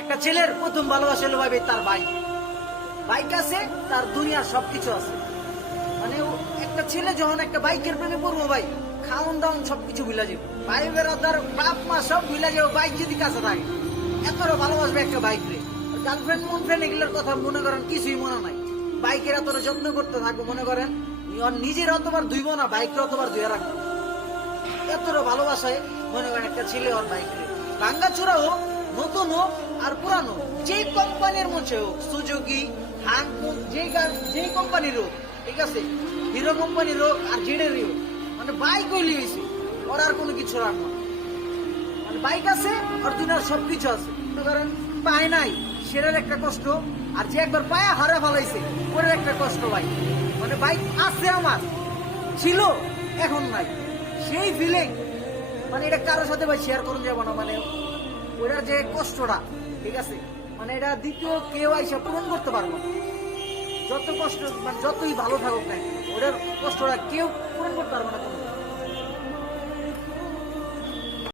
একটা ছেলের প্রথম ভালোবাসা হলো ভাই তার বাইক। বাইক আছে, তার দুনিয়ার সবকিছু আছে। মানে একটা ছেলে যখন একটা বাইকের প্রেমে পড়বো ভাই, খাওন দাওন সবকিছু ভুলা যাবে, ভাই বেড়াদার বাপ মা সব ভুলা যাবে, বাইক যদি কাছে থাকে। এতটা ভালোবাসবে একটা বাইক রে। গার্লফ্রেন্ড মন ফ্রেন্ড এগুলোর কথা মনে করেন কিছুই মনে নাই। বাইকের এতটা যত্ন করতে থাকবো, মনে করেন নিজের অতবার ধুইব না, বাইকের অতবার ধুয়ে রাখবো। এতটা ভালোবাসায় মনে করেন একটা ছেলে ওর বাইক রে। ভাঙ্গা চূড়া হোক, নতুন হোক আর পুরানো, যে কোম্পানির মধ্যে হোক, সুজুকি, হানকুন, যে কোম্পানির হোক, ঠিক আছে, হিরো কোম্পানির হোক আর জেডেরই হোক, মানে বাইক হইলি হয়েছে ওর, আর কোনো কিছু রাখবো না। মানে বাইক আছে আর দুনিয়ার সবকিছু আছে। মনে করেন পায় নাই, সেটার একটা কষ্ট, আর যে একবার পায়া হারা ফেলাইছে ওর একটা কষ্ট ভাই। মানে বাইক আছে আমার, ছিল, এখন নাই, সেই ফিলিং মানে এটা কারোর সাথে ভাই শেয়ার করুন যাবো না। মানে ওরা যে কষ্টটা, ঠিক আছে, মানে এটা দ্বিতীয় কেউ আইসা পূরণ করতে পারবো না। যত কষ্ট মানে যতই ভালো থাকুক না, ওটার কষ্টটা কেউ পূরণ করতে পারবো না।